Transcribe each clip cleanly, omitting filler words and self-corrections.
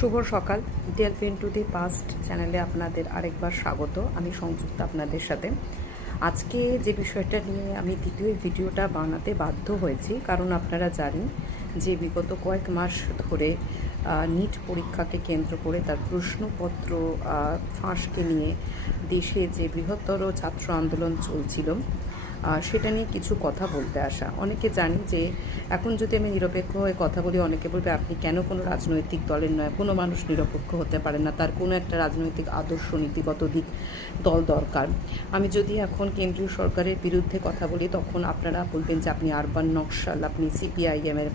শুভ সকাল। Delft into the past চ্যানেলে আপনাদের আরেকবার স্বাগত। আমি সংযুক্ত আপনাদের সাথে। আজকে যে বিষয়টা নিয়ে আমি দ্বিতীয় ভিডিওটা বানাতে বাধ্য হয়েছি, কারণ আপনারা জানেন যে বিগত কয়েক মাস ধরে নিট পরীক্ষাকে কেন্দ্র করে তার প্রশ্নপত্র ফাঁসকে নিয়ে দেশে যে বৃহত্তর ছাত্র আন্দোলন চলছিল, সেটা নিয়ে কিছু কথা বলতে আসা। অনেকে জানি যে এখন যদি আমি নিরপেক্ষ হয়ে কথা বলি, অনেকে বলবে আপনি কেন কোনো রাজনৈতিক দলের নয়, কোনো মানুষ নিরপেক্ষ হতে পারে না, তার কোনো একটা রাজনৈতিক আদর্শ নীতিগত দিক দল দরকার। আমি যদি এখন কেন্দ্রীয় সরকারের বিরুদ্ধে কথা বলি, তখন আপনারা বলবেন যে আপনি আরবান নকশাল, আপনি সিপিআইএমের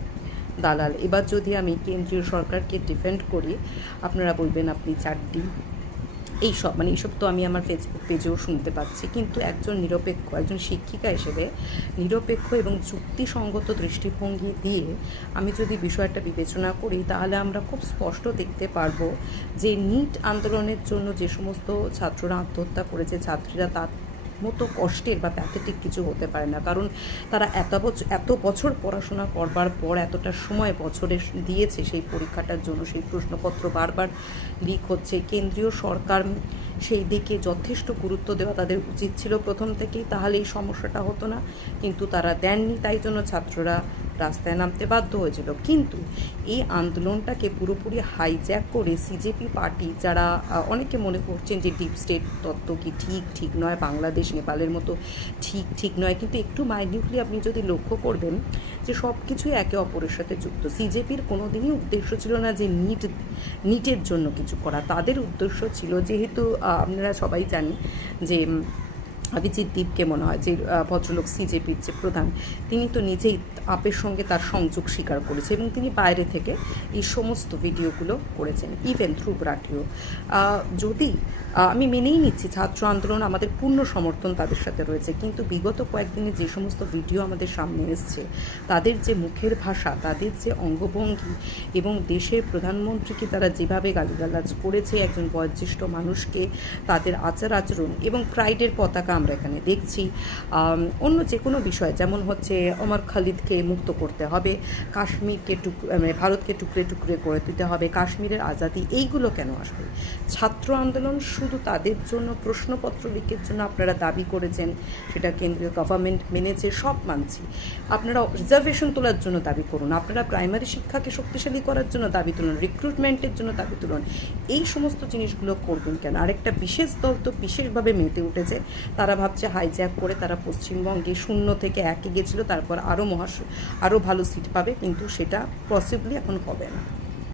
দালাল। এবার যদি আমি কেন্দ্রীয় সরকারকে ডিফেন্ড করি, আপনারা বলবেন আপনি চাড্ডি। এইসব তো আমি আমার ফেসবুক পেজেও শুনতে পাচ্ছি। কিন্তু একজন নিরপেক্ষ, একজন শিক্ষিকা হিসেবে নিরপেক্ষ এবং যুক্তিসঙ্গত দৃষ্টিভঙ্গি দিয়ে আমি যদি বিষয়টা বিবেচনা করি, তাহলে আমরা খুব স্পষ্ট দেখতে পারবো যে নিট আন্দোলনের জন্য যে সমস্ত ছাত্ররা আত্মহত্যা করেছে, ছাত্রীরা তার মতো কষ্টের বা প্যাথেটিক কিছু হতে পারে না। কারণ তারা এত বছর পড়াশোনা করবার পর এতটা সময় বছরে দিয়েছে সেই পরীক্ষাটার জন্য, সেই প্রশ্নপত্র বারবার লিক হচ্ছে। কেন্দ্রীয় সরকার সেই দিকে যথেষ্ট গুরুত্ব দেওয়া তাদের উচিত ছিল প্রথম থেকেই, তাহলে এই সমস্যাটা হতো না। কিন্তু তারা দেননি, তাই জন্য ছাত্ররা রাস্তায় নামতে বাধ্য হয়েছিল। কিন্তু এই আন্দোলনটাকে পুরোপুরি হাইজ্যাক করে সিজেপি পার্টি, যারা অনেকে মনে করছেন যে ডিপ স্টেট তত্ত্ব কি ঠিক নয়, বাংলাদেশ নেপালের মতো ঠিক নয়, কিন্তু একটু মাইনিউটলি আপনি যদি লক্ষ্য করবেন যে সব কিছুই একে অপরের সাথে যুক্ত। সিজেপির কোনো দিনই উদ্দেশ্য ছিল না যে নিটের জন্য কিছু করা। তাদের উদ্দেশ্য ছিল, যেহেতু আপনারা সবাই জানেন যে অভিজিৎ দীপকে মনে হয় যে ভদ্রলোক সিজেপির যে প্রধান, তিনি তো নিজেই আপের সঙ্গে তার সংযোগ স্বীকার করেছে এবং তিনি বাইরে থেকে এই সমস্ত ভিডিওগুলো করেছেন, ইভেন থ্রু ব্রাটিও। যদি আমি মেনেই নিচ্ছি ছাত্র আন্দোলন, আমাদের পূর্ণ সমর্থন তাদের সাথে রয়েছে, কিন্তু বিগত কয়েকদিনে যে সমস্ত ভিডিও আমাদের সামনে এসছে, তাদের যে মুখের ভাষা, তাদের যে অঙ্গভঙ্গি এবং দেশের প্রধানমন্ত্রীকে তারা যেভাবে গালিগালাজ করেছে, একজন বয়োজ্যেষ্ঠ মানুষকে, তাদের আচার আচরণ এবং প্রাইডের পতাকা আমরা এখানে দেখছি। অন্য যে কোনো বিষয়, যেমন হচ্ছে ওমর খালিদকে মুক্ত করতে হবে, কাশ্মীরকে ভারতকে টুকরে টুকরে করে দিতে হবে, কাশ্মীরের আজাদি, এইগুলো কেন আসবে? ছাত্র আন্দোলন শুধু তাদের জন্য প্রশ্নপত্র লিকের জন্য আপনারা দাবি করেছেন, সেটা কেন্দ্রীয় গভর্নমেন্ট মেনেছে, সব মানছি। আপনারা রিজার্ভেশন তোলার জন্য দাবি করুন, আপনারা প্রাইমারি শিক্ষাকে শক্তিশালী করার জন্য দাবি তুলুন, রিক্রুটমেন্টের জন্য দাবি তুলুন, এই সমস্ত জিনিসগুলো করবেন কেন? আরেকটা বিশেষ দল তো বিশেষভাবে মেতে উঠেছে, তারা ভাবছে হাইজ্যাক করে তারা পশ্চিমবঙ্গে 0 থেকে 1 গেছিলো, তারপর আরও ভালো সিট পাবে, কিন্তু সেটা পসিবলি এখন হবে না।